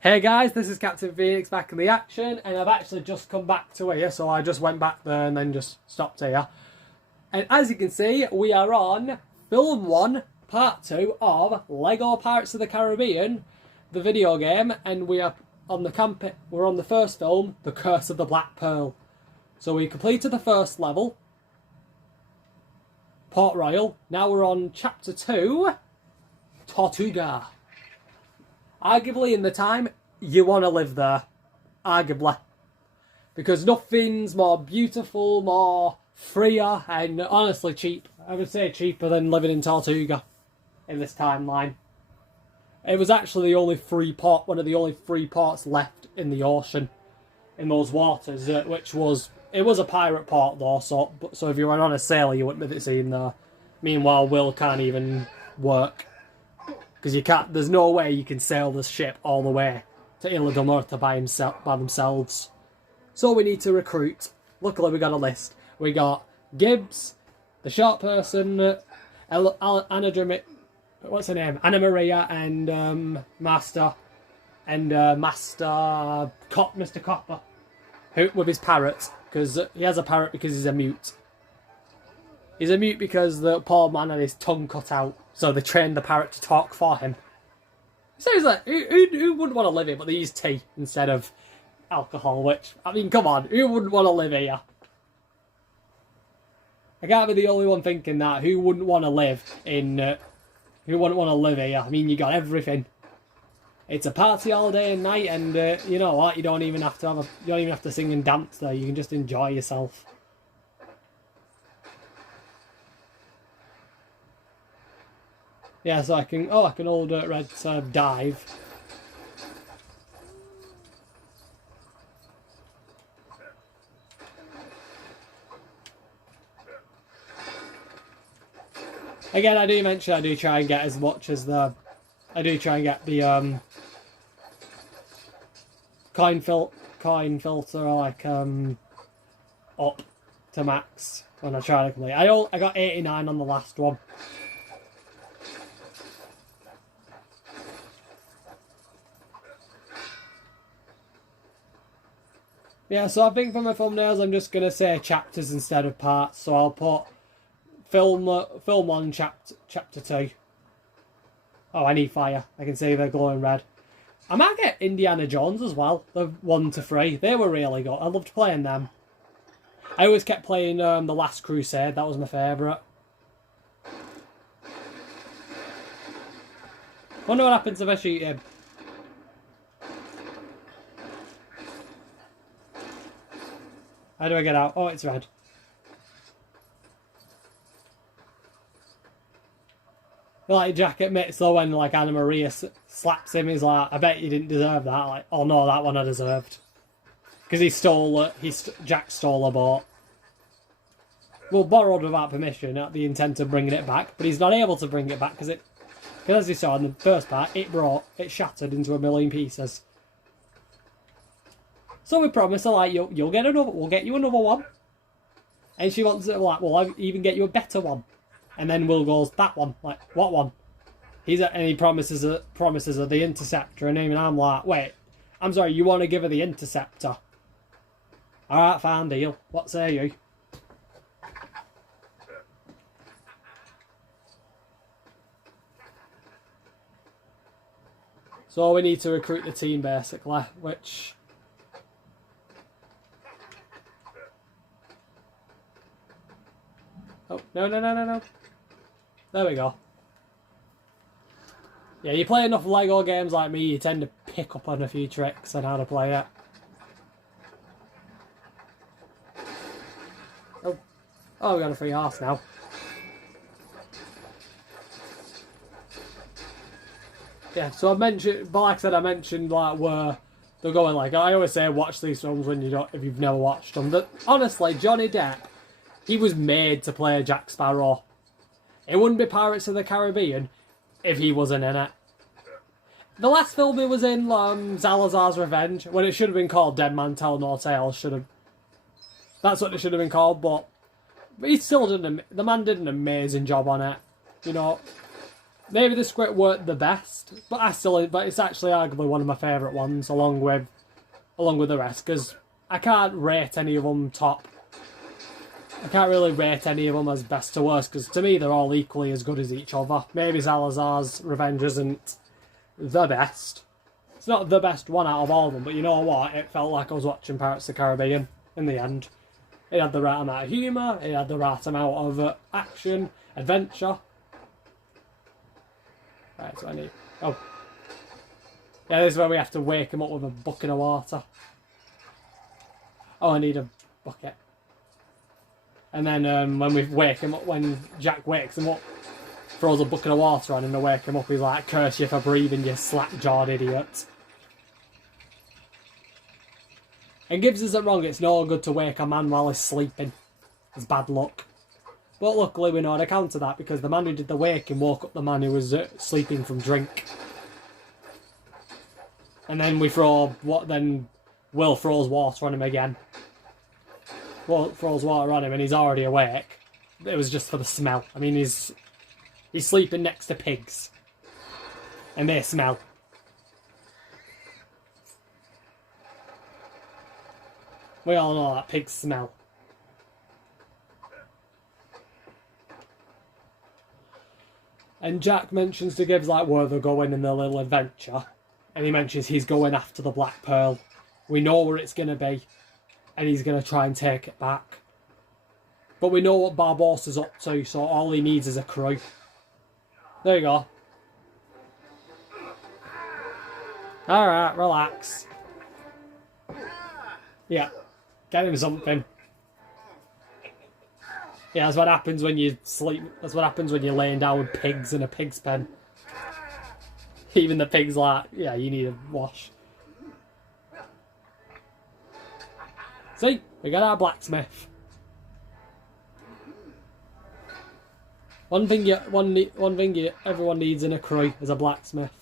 Hey guys, this is Captain Phoenix back in the action, and I've actually just come back to here, so I just went back there and then just stopped here. And as you can see, we are on Film 1, Part 2 of LEGO Pirates of the Caribbean, the video game, and we are on we're on the first film, The Curse of the Black Pearl. So we completed the first level, Port Royal. Now we're on Chapter 2, Tortuga. Arguably, in the time, you want to live there. Arguably. Because nothing's more beautiful, more freer, and honestly cheap. I would say cheaper than living in Tortuga in this timeline. It was actually the only free port, one of the only free ports left in the ocean, in those waters, which was... It was a pirate port though, so if you were on a sailor, you wouldn't have seen there. Meanwhile, Will can't even work. Because you can't, there's no way you can sail this ship all the way to Isla del Norte by themselves. So we need to recruit. Luckily we got a list. We got Gibbs, the short person, Anna what's her name? Anna Maria, and Mr. Copper, who with his parrot, because he has a parrot because he's a mute. He's a mute because the poor man had his tongue cut out, so they trained the parrot to talk for him. So he's like, who wouldn't want to live here, but they use tea instead of alcohol, which, I mean, come on, who wouldn't want to live here? I can't be the only one thinking that. Who wouldn't want to live in, who wouldn't want to live here? I mean, you got everything. It's a party all day and night, and you know what, you don't even have to sing and dance there, you can just enjoy yourself. Yeah, so I can hold red dive. Again, I do mention I do try and get as much as the... I do try and get the coin filter like up to max when I try to complete. I got 89 on the last one. Yeah, so I think for my thumbnails I'm just gonna say chapters instead of parts. So I'll put film 1 chapter 2. Oh, I need fire. I can see they're glowing red. I might get Indiana Jones as well. The 1 to 3. They were really good. I loved playing them. I always kept playing The Last Crusade. That was my favourite. Wonder what happens if I shoot him. How do I get out? Oh, it's red. Like Jack admits though, when like Anna Maria slaps him, he's like, I bet you didn't deserve that. Like, oh no, that one I deserved. Because Jack stole a boat. Well, borrowed without permission at the intent of bringing it back, but he's not able to bring it back because as you saw in the first part, it shattered into a million pieces. So we promise her, like, you'll get another, we'll get you another one. And she wants it, like, well, I'll even get you a better one. And then Will goes, that one, like, what one? And he promises her the Interceptor, and even I'm like, wait, I'm sorry, you want to give her the Interceptor? Alright, fine, deal. What say you? So we need to recruit the team, basically, which... Oh, no. There we go. Yeah, you play enough LEGO games like me, you tend to pick up on a few tricks on how to play it. Oh, we got a free horse now. Yeah, so but like I said, I mentioned like where they're going. Like I always say, watch these films when if you've never watched them. But honestly, Johnny Depp, he was made to play Jack Sparrow. It wouldn't be Pirates of the Caribbean if he wasn't in it. The last film he was in, Salazar's Revenge, when it should have been called Dead Man Tell No Tales, that's what it should have been called, but he still the man did an amazing job on it. You know, maybe the script weren't the best, but it's actually arguably one of my favourite ones, along with the rest, because I can't rate any of them top. I can't really rate any of them as best to worst, because to me they're all equally as good as each other. Maybe Salazar's Revenge isn't the best. It's not the best one out of all of them, but you know what? It felt like I was watching Pirates of the Caribbean in the end. It had the right amount of humour, it had the right amount of action, adventure. Right, so I need... Oh. Yeah, this is where we have to wake him up with a bucket of water. Oh, I need a bucket. And then when Jack wakes him up, throws a bucket of water on him to wake him up, he's like, "Curse you for breathing, you slack-jawed idiot." And Gibbs isn't wrong, it's no good to wake a man while he's sleeping. It's bad luck. But luckily we know how to counter that, because the man who did the waking woke up the man who was sleeping from drink. And then Will throws water on him again. Will throws water on him and he's already awake. It was just for the smell. I mean, he's sleeping next to pigs. And they smell. We all know that pigs smell. And Jack mentions to Gibbs like where they're going in their little adventure. And he mentions he's going after the Black Pearl. We know where it's going to be. And he's going to try and take it back. But we know what Barbossa's up to, so all he needs is a crew. There you go. Alright, relax. Yeah, get him something. Yeah, that's what happens when you sleep. That's what happens when you're laying down with pigs in a pig's pen. Even the pig's like, yeah, you need a wash. See, we got our blacksmith. One thing everyone needs in a crew is a blacksmith.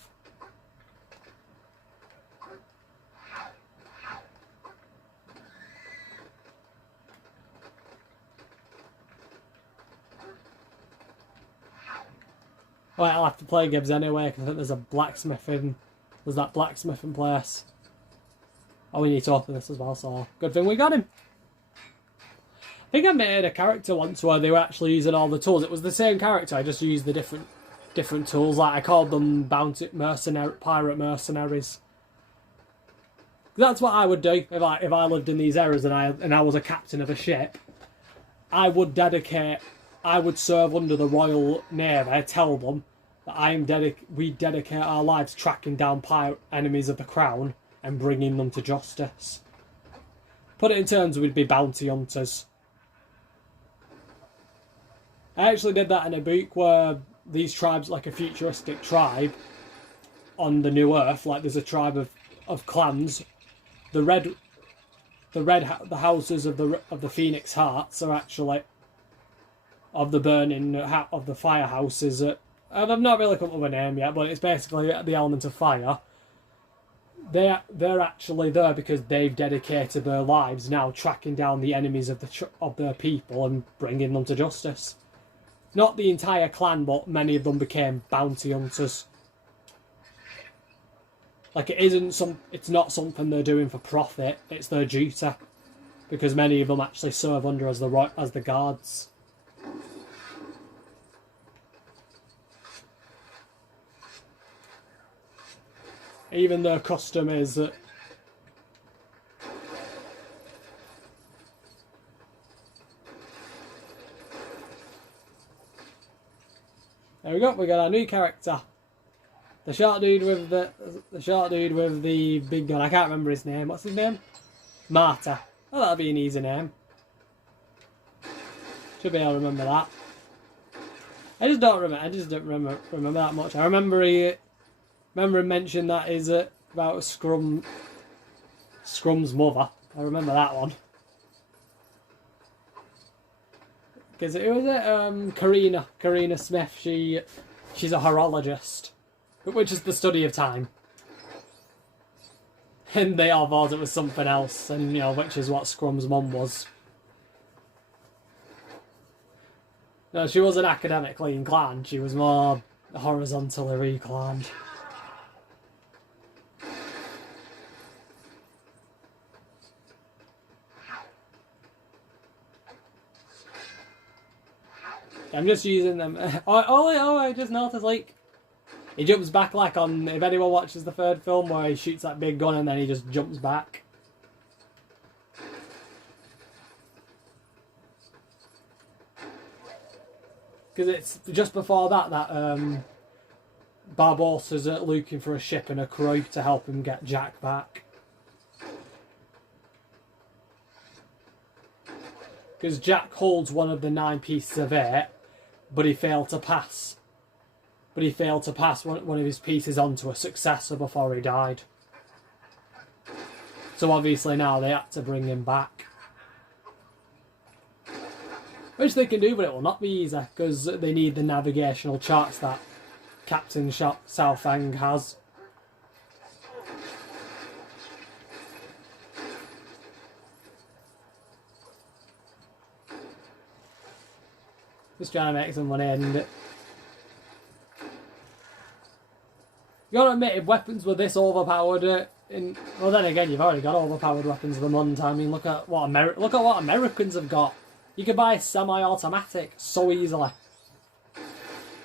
Right, I'll have to play Gibbs anyway, because I think there's that blacksmithing place. Oh, we need to open this as well, so good thing we got him. I think I made a character once where they were actually using all the tools. It was the same character, I just used the different tools. Like I called them pirate mercenaries. That's what I would do if I lived in these areas and I was a captain of a ship. I would serve under the Royal Navy, tell them that we dedicate our lives tracking down pirate enemies of the crown and bringing them to justice. Put it in terms, we'd be bounty hunters. I actually did that in a book where these tribes, like a futuristic tribe on the New Earth, like there's a tribe of clans. The houses of the Phoenix Hearts are actually of the firehouses. And I've not really come up with a name yet, but it's basically the element of fire. They're actually there because they've dedicated their lives now tracking down the enemies of their people and bringing them to justice. Not the entire clan, but many of them became bounty hunters. Like it's not something they're doing for profit. It's their duty, because many of them actually serve under as the guards. Even their custom is that there we go. We got our new character, the short dude with the big gun. I can't remember his name. What's his name? Marta. Oh, that'll be an easy name. Should be able to remember that. I just don't remember that much. I remember him mentioning that is about Scrum's mother. I remember that one. Because it was Karina Smith. She's a horologist, which is the study of time. And they all thought it was something else, and which is what Scrum's mum was. No, she wasn't academically inclined. She was more horizontally reclined. I'm just using them. I just noticed, like, he jumps back like on, if anyone watches the third film where he shoots that big gun and then he just jumps back. Because it's just before that Barbossa's looking for a ship and a crew to help him get Jack back. Because Jack holds one of the 9 pieces of it, but he failed to pass. But he failed to pass one of his pieces on to a successor before he died. So obviously now they had to bring him back. Which they can do, but it will not be easy, because they need the navigational charts that Captain Southang has. Just trying to make some money and you gotta admit, if weapons were this overpowered, well then again, you've already got overpowered weapons of the month. I mean, look at what Americans have got. You can buy a semi-automatic so easily.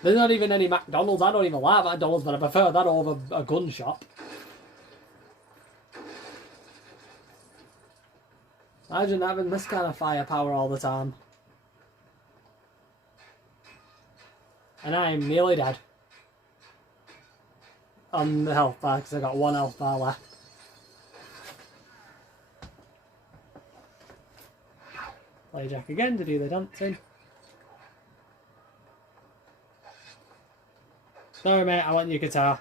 There's not even any McDonald's. I don't even like McDonald's, but I prefer that over a gun shop. Imagine having this kind of firepower all the time. And I'm nearly dead. On the health bar, because I got 1 health bar left. Play Jack again to do the dancing. Sorry mate, I want your guitar.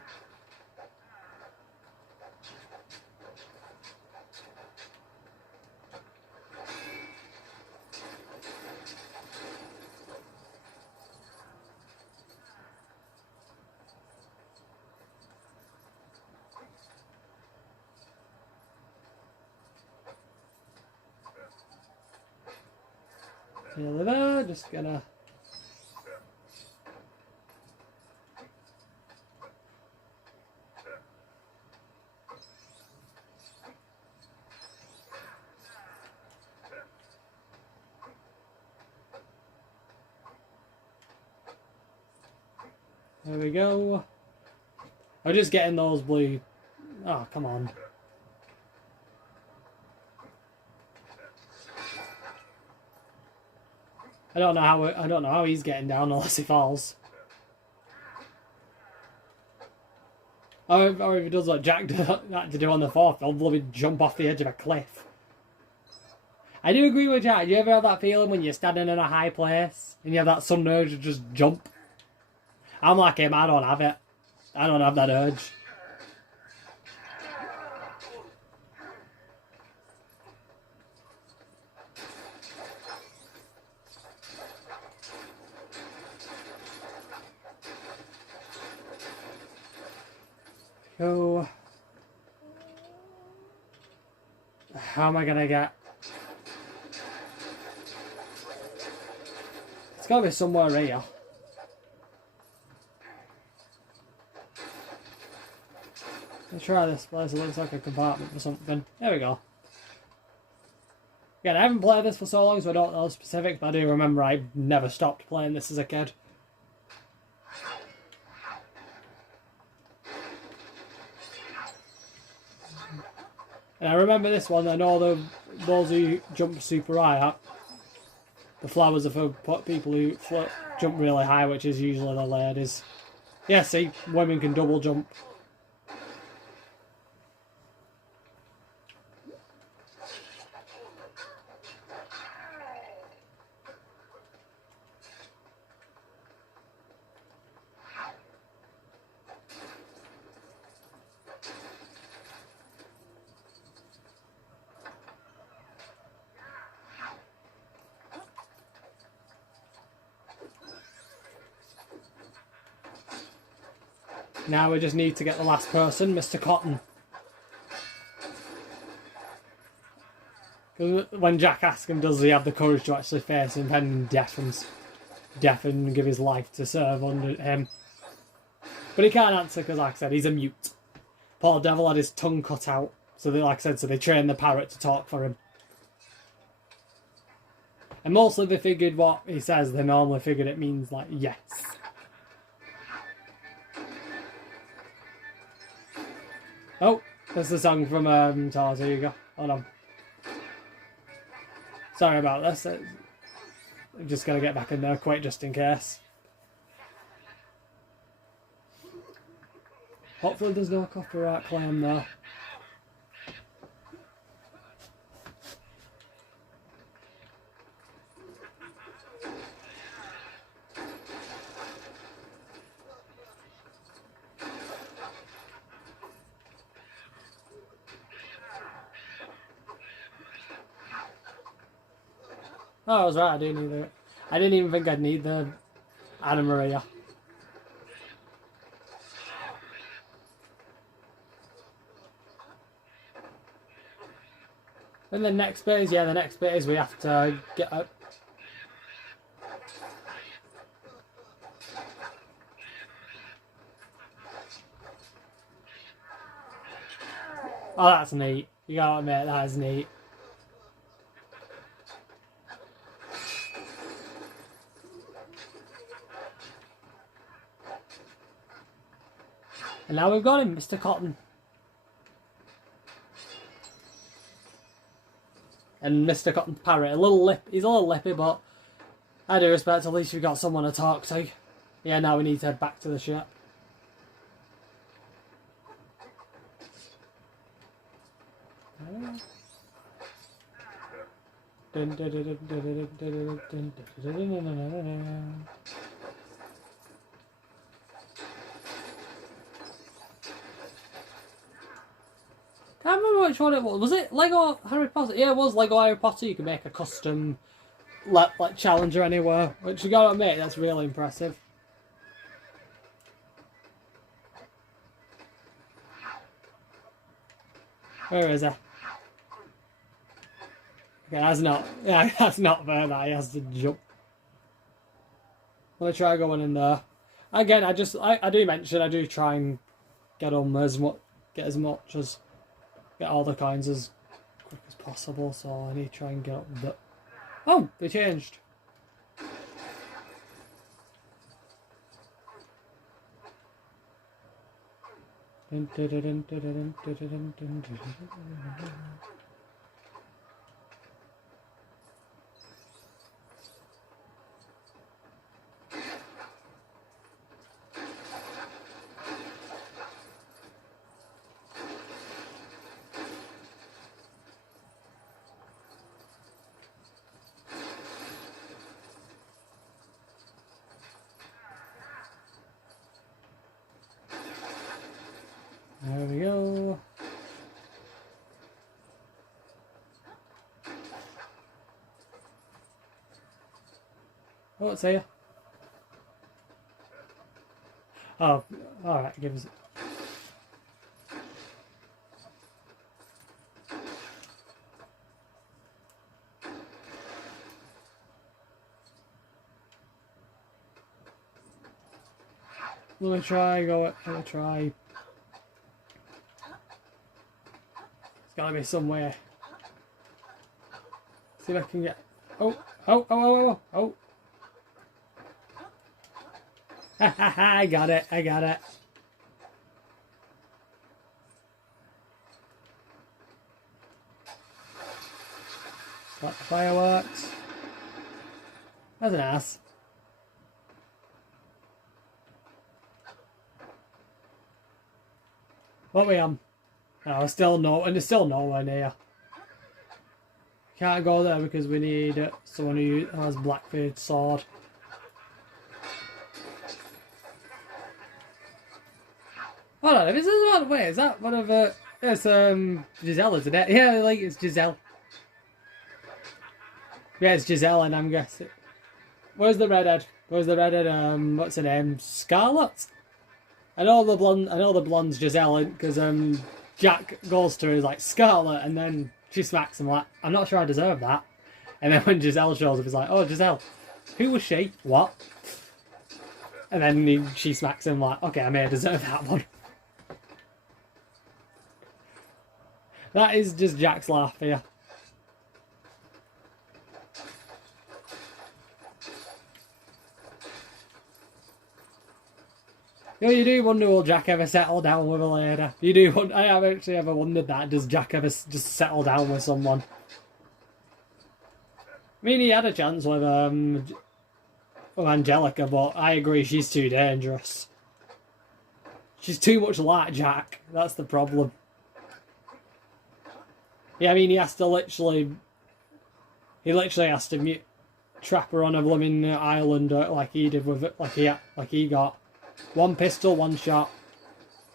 Nearly there, just gonna... There we go. I'm just getting those blue... Oh, come on. I don't know how he's getting down unless he falls. Or if he does what Jack had to do on the 4th, he'll bloody jump off the edge of a cliff. I do agree with Jack. Do you ever have that feeling when you're standing in a high place and you have that sudden urge to just jump? I'm like him, I don't have it. I don't have that urge. So, how am I gonna get? It's gotta be somewhere here. Let's try this place. It looks like a compartment for something. There we go. Again, I haven't played this for so long, so I don't know the specifics, but I do remember I never stopped playing this as a kid. And I remember this one. I know those who jump super high, the flowers are for people who jump really high, which is usually the ladies. Yeah, see, women can double jump. Now we just need to get the last person, Mr. Cotton. Because when Jack asks him, does he have the courage to actually face impending death and give his life to serve under him? But he can't answer because, like I said, he's a mute. Poor devil had his tongue cut out. So they, like I said, so they trained the parrot to talk for him. And mostly they figured what he says, they normally figured it means, like, yes. Oh, that's the song from Tortuga. Hold on. Sorry about this. I'm just going to get back in there quick just in case. Hopefully there's no copyright claim there. Oh, I was right, I do need it. I didn't even think I'd need the Anna Maria. And the next bit is, yeah, the next bit is we have to get up. Oh, that's neat. You gotta admit, that is neat. And now we've got him, Mr. Cotton. And Mr. Cotton's parrot, he's a little lippy, but I do respect at least we've got someone to talk to. Yeah, now we need to head back to the ship. Can't remember which one it was. Was it Lego Harry Potter? Yeah, it was Lego Harry Potter. You can make a custom like challenger anywhere, which you gotta admit, that's really impressive. Where is he? Okay, that's not fair that he has to jump. I'm gonna try going in there. Again, I do mention I do try and get on as much as get all the coins as quick as possible, so I need to try and get up the... Oh, they changed. There we go. Oh, it's here. Oh, alright, give us... Let me try. There's gotta be some way. See if I can get... Oh. Ha ha ha, I got it. Got the fireworks. That's an ass. What are we on? Oh, there's still nowhere near. Can't go there because we need someone who has Blackbeard's sword. Hold on, if this is one way, is that one of it's Giselle, isn't it? Yeah, like it's Giselle. Yeah, it's Giselle, and I'm guessing. Where's the redhead? What's her name? Scarlet? I know the blonde's Giselle, because Jack goes to her, he's like, Scarlet, and then she smacks him like, I'm not sure I deserve that. And then when Giselle shows up, he's like, oh, Giselle, who was she? What? And then she smacks him like, okay, I may deserve that one. That is just Jack's laugh here. You know, you do wonder, will Jack ever settle down with a lady? You do wonder, I have actually ever wondered that. Does Jack ever just settle down with someone? I mean, he had a chance with Angelica, but I agree, she's too dangerous. She's too much like Jack. That's the problem. Yeah, I mean, he has to literally... He literally has to trap her on a blooming island like he did with it, like he got. One pistol, one shot.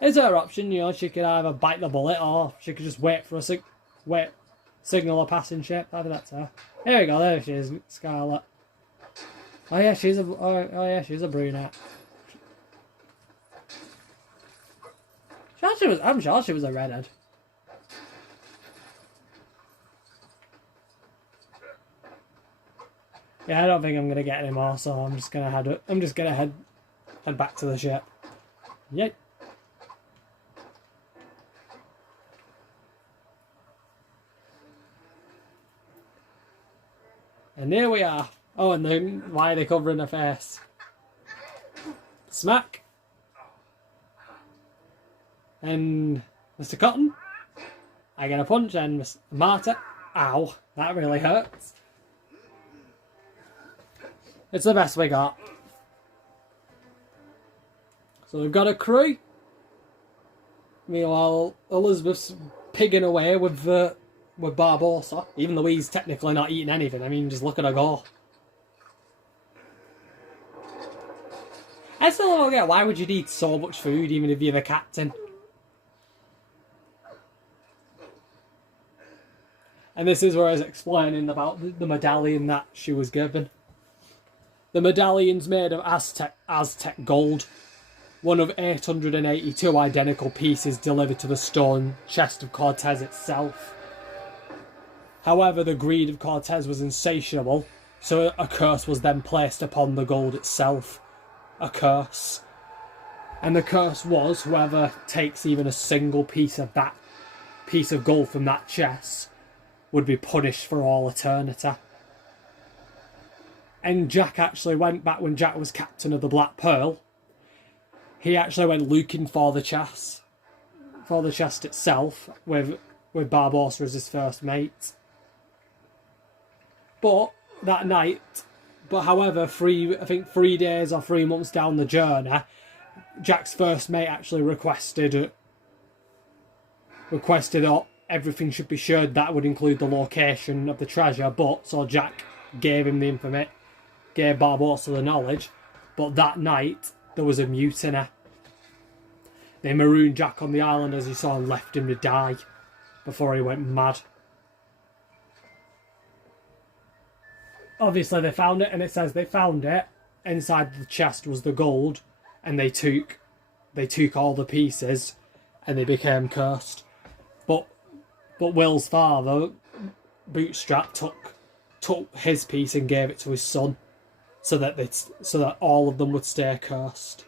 It's her option, you know. She could either bite the bullet or she could just wait for a signal a passing ship. Either that's her. There we go. There she is, Scarlet. Oh yeah, she's a brunette. I'm sure she was a redhead. Yeah, I don't think I'm gonna get any more, so I'm just gonna head back to the ship. Yay. And here we are. Oh, and then why are they covering her face? Smack. And Mr. Cotton. I get a punch, and Miss Marta. Ow, that really hurts. It's the best we got. So we've got a crew. Meanwhile, Elizabeth's pigging away with Barbossa, even though he's technically not eating anything. I mean, just look at her go. I still don't get, why would you eat so much food even if you're the captain? And this is where I was explaining about the medallion that she was given. The medallion's made of Aztec gold. One of 882 identical pieces delivered to the stone chest of Cortez itself. However, the greed of Cortez was insatiable, so a curse was then placed upon the gold itself. A curse. And the curse was, whoever takes even a single piece of gold from that chest would be punished for all eternity. And Jack actually went back when Jack was captain of the Black Pearl. He actually went looking for the chest itself, with Barbossa as his first mate. But that night, however, 3 days or 3 months down the journey, Jack's first mate actually requested everything should be shared. That would include the location of the treasure. So Jack gave him the information, gave Barbossa the knowledge. But that night there was a mutiny. They marooned Jack on the island, as you saw, and left him to die before he went mad. Obviously they found it, and it says they found it. Inside the chest was the gold, and they took all the pieces, and they became cursed. But Will's father, Bootstrap, took his piece and gave it to his son, so that all of them would stay cursed.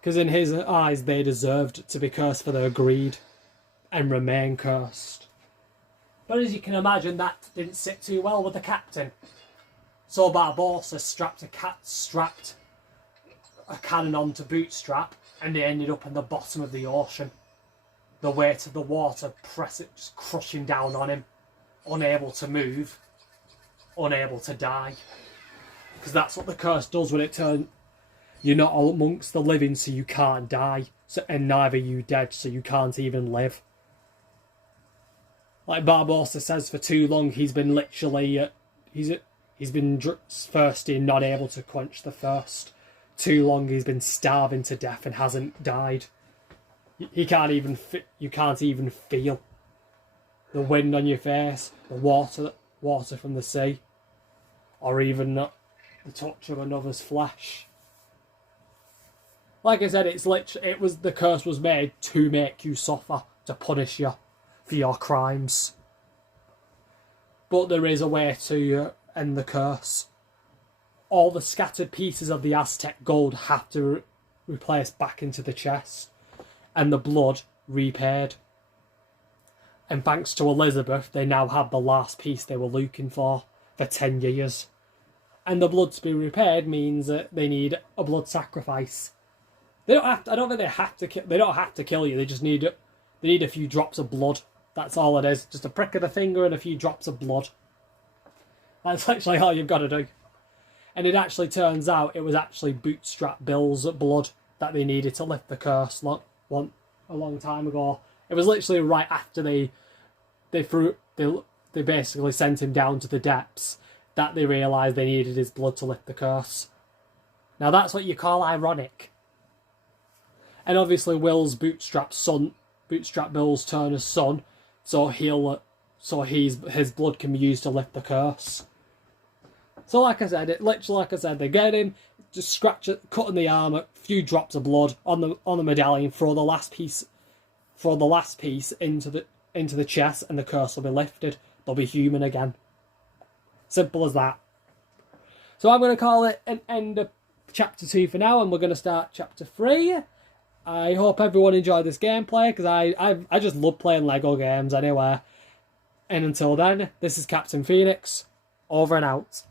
Because in his eyes, they deserved to be cursed for their greed and remain cursed. But as you can imagine, that didn't sit too well with the captain. So Barbossa strapped a cannon onto Bootstrap, and they ended up in the bottom of the ocean. The weight of the water just crushing down on him, unable to move, unable to die. Because that's what the curse does when it turns. You're not amongst the living, so you can't die. And neither you dead, so you can't even live. Like Barbossa says, for too long he's been literally... he's been thirsty and not able to quench the thirst. Too long he's been starving to death and hasn't died. You can't even feel the wind on your face, the water from the sea, or even the touch of another's flesh. Like I said, the curse was made to make you suffer, to punish you for your crimes. But there is a way to end the curse. all the scattered pieces of the Aztec gold have to replace back into the chest, and the blood repaid. And thanks to Elizabeth, they now have the last piece they were looking for 10 years. And the blood to be repaired means that they need a blood sacrifice. They don't have to, I don't think they have to. They don't have to kill you. They just need a few drops of blood. That's all it is. Just a prick of the finger and a few drops of blood. That's actually all you've got to do. And it actually turns out it was actually Bootstrap Bill's blood that they needed to lift the curse a long time ago. It was literally right after they basically sent him down to the depths that they realised they needed his blood to lift the curse. Now that's what you call ironic. And obviously Will's Bootstrap Bill's Turner's son, so his blood can be used to lift the curse. So like I said, they get him, just scratch it, cut in the arm, a few drops of blood on the medallion, throw the last piece into the chest, and the curse will be lifted. They'll be human again. Simple as that. So I'm going to call it an end of chapter 2 for now, and we're going to start chapter 3. I hope everyone enjoyed this gameplay, because I just love playing Lego games anyway. And until then, this is Captain Phoenix, over and out.